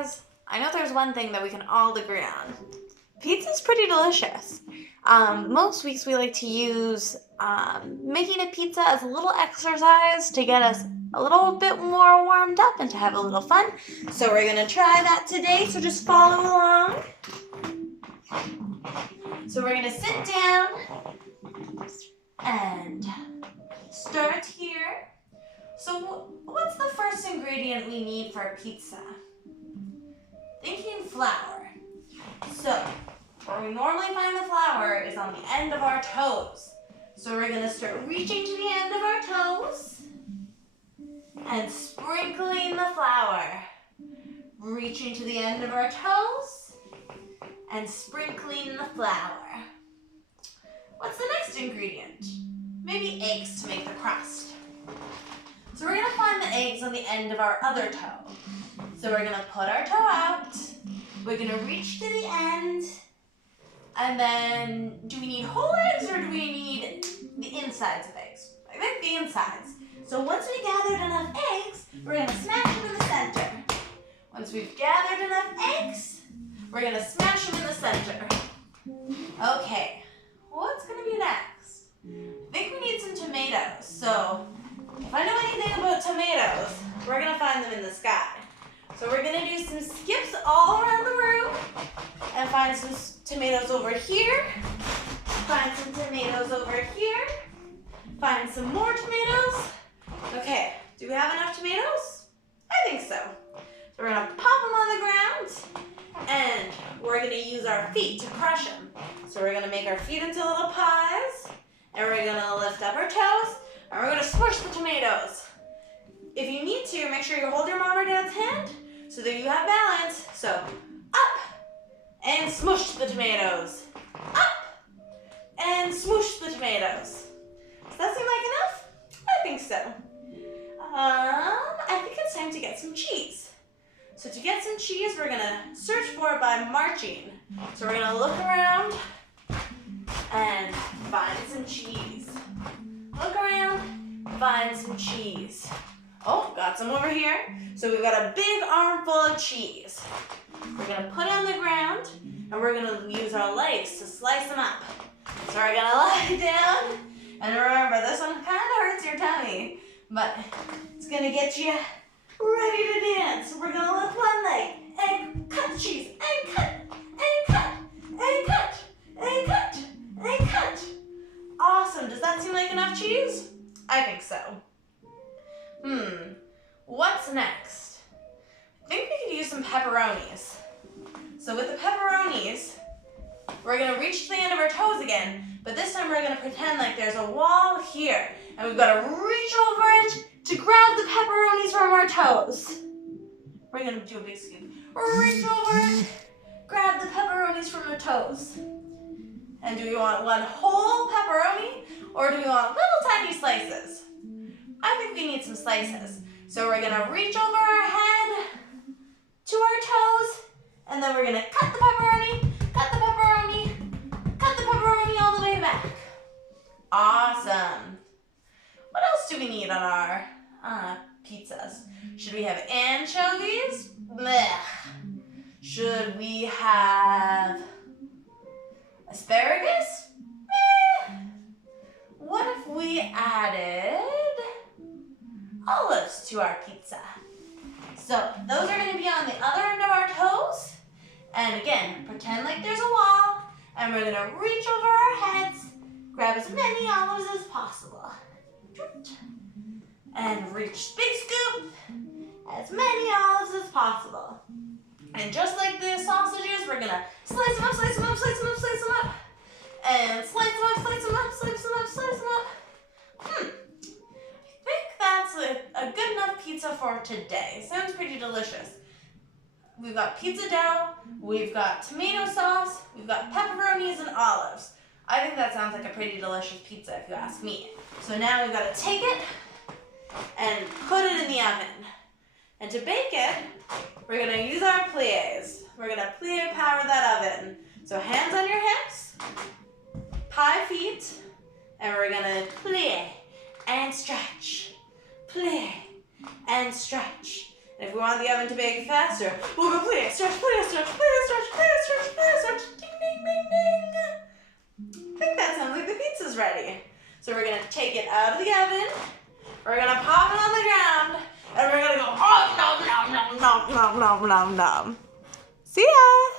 guys, I know there's one thing that we can all agree on. Pizza's pretty delicious. Most weeks we like to use making a pizza as a little exercise to get us a little bit more warmed up and to have a little fun. So we're gonna try that today, so just follow along. So we're gonna sit down and start here. So what's the first ingredient we need for a pizza? Thinking flour. So where we normally find the flour is on the end of our toes. So we're gonna start reaching to the end of our toes and sprinkling the flour. Reaching to the end of our toes and sprinkling the flour. What's the next ingredient? Maybe eggs to make the crust. So we're gonna find the eggs on the end of our other toe. So we're gonna put our toe out, we're gonna reach to the end, and then do we need whole eggs or do we need the insides of eggs? I think the insides. So once we gathered enough eggs, we're gonna smash them in the center. Once we've gathered enough eggs, we're gonna smash them in the center. Okay, what's gonna be next? I think we need some tomatoes. So if I know anything about tomatoes, we're gonna find them in the sky. So we're gonna do some skips all around the room and find some tomatoes over here, find some tomatoes over here, find some more tomatoes. Okay, do we have enough tomatoes? I think so. So we're gonna pop them on the ground and we're gonna use our feet to crush them. So we're gonna make our feet into little pies and we're gonna lift up our toes and we're gonna smush the tomatoes. If you need to, make sure you hold your mom or dad's hand so that you have balance. So up and smush the tomatoes. Up and smoosh the tomatoes. Does that seem like enough? I think so. I think it's time to get some cheese. So to get some cheese, we're gonna search for it by marching. So we're gonna look around and find some cheese. Look around, find some cheese. Oh, got some over here. So we've got a big armful of cheese. We're gonna put it on the ground and we're gonna use our legs to slice them up. So we're gonna lie down and remember this one kind of hurts your tummy, but it's gonna get you ready to dance. We're gonna lift one leg and cut the cheese and cut and cut and cut and cut and cut. Awesome, does that seem like enough cheese? I think so. What's next? I think we could use some pepperonis. So with the pepperonis, we're gonna reach to the end of our toes again, but this time we're gonna pretend like there's a wall here, and we've gotta reach over it to grab the pepperonis from our toes. We're gonna do a big scoop. Reach over it, grab the pepperonis from our toes. And do we want one whole pepperoni, or do we want little tiny slices? I think we need some slices. So we're gonna reach over our head to our toes, and then we're gonna cut the pepperoni, cut the pepperoni, cut the pepperoni all the way back. Awesome. What else do we need on our pizzas? Should we have anchovies? Blech. Should we have asparagus? What if we added olives to our pizza? So those are going to be on the other end of our toes. And again, pretend like there's a wall. And we're going to reach over our heads, grab as many olives as possible. And reach, big scoop, as many olives as possible. And just like the sausages, we're going to slice them up, slice them up, slice them up, slice them up. And slice them up, slice them up, slice them up, slice them up. I think that's a good enough pizza for today. Sounds pretty delicious. We've got pizza dough, we've got tomato sauce, we've got pepperonis and olives. I think that sounds like a pretty delicious pizza if you ask me. So now we've got to take it and put it in the oven. And to bake it, we're going to use our plies. We're going to plie power that oven. So hands on your hips, pie feet, and we're going to plie and stretch, and stretch. And if we want the oven to bake faster, we'll go play a stretch, play a stretch, play a stretch, play a stretch, play a stretch. Ding, ding, ding, ding. I think that sounds like the pizza's ready. So we're gonna take it out of the oven. We're gonna pop it on the ground. And we're gonna go, oh, nom, nom, nom, nom, nom, nom, nom, nom. See ya.